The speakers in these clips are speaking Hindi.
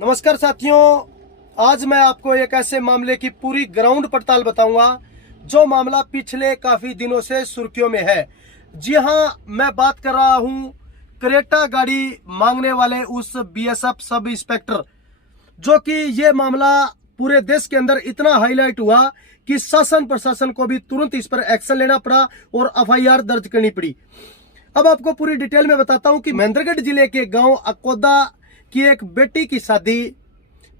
नमस्कार साथियों, आज मैं आपको एक ऐसे मामले की पूरी ग्राउंड पड़ताल बताऊंगा जो मामला पिछले काफी दिनों से सुर्खियों में है। जी हां, मैं बात कर रहा हूं क्रेटा गाड़ी मांगने वाले उस बीएसएफ सब इंस्पेक्टर, जो कि ये मामला पूरे देश के अंदर इतना हाईलाइट हुआ कि शासन प्रशासन को भी तुरंत इस पर एक्शन लेना पड़ा और एफआईआर दर्ज करनी पड़ी। अब आपको पूरी डिटेल में बताता हूं कि महेंद्रगढ़ जिले के गांव अकोदा की एक बेटी की शादी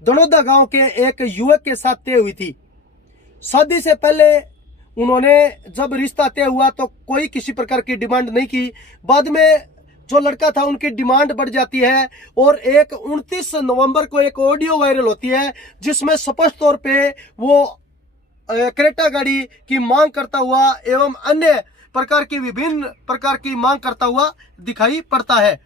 दनोदा गांव के एक युवक के साथ तय हुई थी। शादी से पहले उन्होंने जब रिश्ता तय हुआ तो कोई किसी प्रकार की डिमांड नहीं की। बाद में जो लड़का था उनकी डिमांड बढ़ जाती है और एक 29 नवंबर को एक ऑडियो वायरल होती है जिसमें स्पष्ट तौर पे वो क्रेटा गाड़ी की मांग करता हुआ एवं अन्य प्रकार की विभिन्न प्रकार की मांग करता हुआ दिखाई पड़ता है।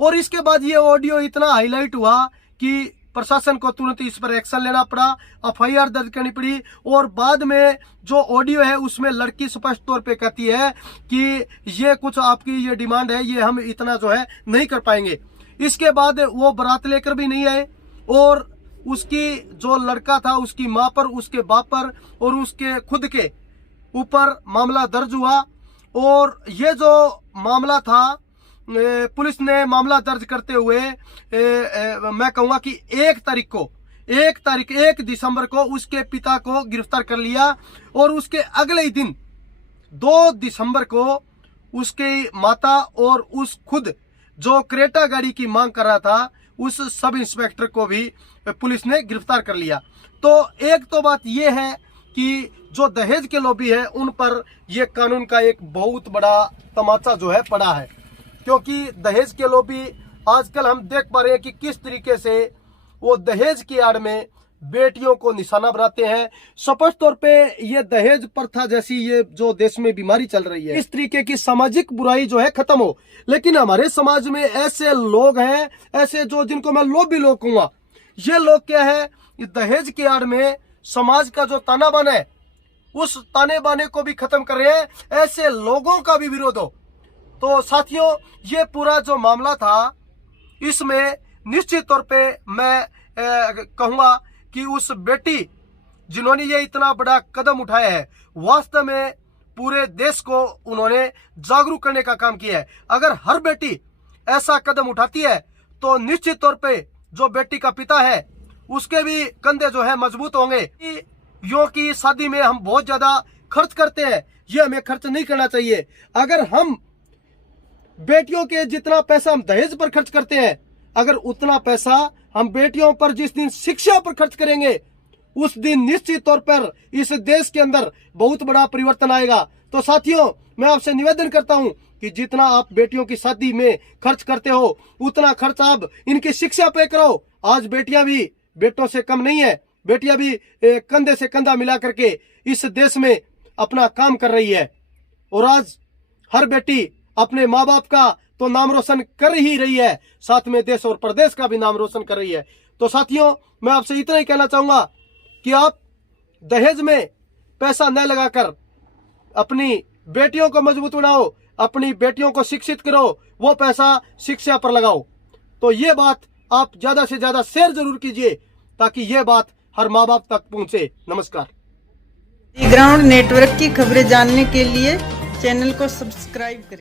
और इसके बाद ये ऑडियो इतना हाईलाइट हुआ कि प्रशासन को तुरंत इस पर एक्शन लेना पड़ा, एफआईआर दर्ज करनी पड़ी। और बाद में जो ऑडियो है उसमें लड़की स्पष्ट तौर पे कहती है कि ये कुछ आपकी ये डिमांड है, ये हम इतना जो है नहीं कर पाएंगे। इसके बाद वो बारात लेकर भी नहीं आए और उसकी जो लड़का था उसकी माँ पर, उसके बाप पर और उसके खुद के ऊपर मामला दर्ज हुआ। और ये जो मामला था, पुलिस ने मामला दर्ज करते हुए मैं कहूंगा कि 1 दिसंबर को उसके पिता को गिरफ्तार कर लिया और उसके अगले ही दिन 2 दिसंबर को उसकी माता और उस खुद जो क्रेटा गाड़ी की मांग कर रहा था उस सब इंस्पेक्टर को भी पुलिस ने गिरफ्तार कर लिया। तो एक तो बात यह है कि जो दहेज के लॉबी है उन पर यह कानून का एक बहुत बड़ा तमाचा जो है पड़ा है, क्योंकि दहेज के लॉबी आजकल हम देख पा रहे हैं कि किस तरीके से वो दहेज की आड़ में बेटियों को निशाना बनाते हैं। स्पष्ट तौर पे ये दहेज प्रथा जैसी ये जो देश में बीमारी चल रही है, इस तरीके की सामाजिक बुराई जो है खत्म हो। लेकिन हमारे समाज में ऐसे लोग हैं, ऐसे जो जिनको मैं लोभी लोग कहूंगा, ये लोग क्या है, दहेज की आड़ में समाज का जो ताना बाना है उस ताने बाने को भी खत्म कर रहे हैं। ऐसे लोगों का भी विरोध हो। तो साथियों, ये पूरा जो मामला था इसमें निश्चित तौर पे मैं कहूंगा कि उस बेटी जिन्होंने ये इतना बड़ा कदम उठाया है, वास्तव में पूरे देश को उन्होंने जागरूक करने का काम किया है। अगर हर बेटी ऐसा कदम उठाती है तो निश्चित तौर पे जो बेटी का पिता है उसके भी कंधे जो है मजबूत होंगे। युवक की शादी में हम बहुत ज्यादा खर्च करते हैं, ये हमें खर्च नहीं करना चाहिए। अगर हम बेटियों के जितना पैसा हम दहेज पर खर्च करते हैं, अगर उतना पैसा हम बेटियों पर जिस दिन शिक्षा पर खर्च करेंगे उस दिन निश्चित तौर पर इस देश के अंदर बहुत बड़ा परिवर्तन आएगा। तो साथियों, मैं आपसे निवेदन करता हूं कि जितना आप बेटियों की शादी में खर्च करते हो उतना खर्च आप इनकी शिक्षा पे करो। आज बेटियां भी बेटों से कम नहीं है, बेटियां भी कंधे से कंधा मिला करके इस देश में अपना काम कर रही है। और आज हर बेटी अपने माँ बाप का तो नाम रोशन कर ही रही है, साथ में देश और प्रदेश का भी नाम रोशन कर रही है। तो साथियों, मैं आपसे इतना ही कहना चाहूंगा कि आप दहेज में पैसा न लगाकर अपनी बेटियों को मजबूत बनाओ, अपनी बेटियों को शिक्षित करो, वो पैसा शिक्षा पर लगाओ। तो ये बात आप ज्यादा से ज्यादा शेयर जरूर कीजिए ताकि ये बात हर माँ बाप तक पहुंचे। नमस्कार। ग्राउंड नेटवर्क की खबरें जानने के लिए चैनल को सब्सक्राइब करें।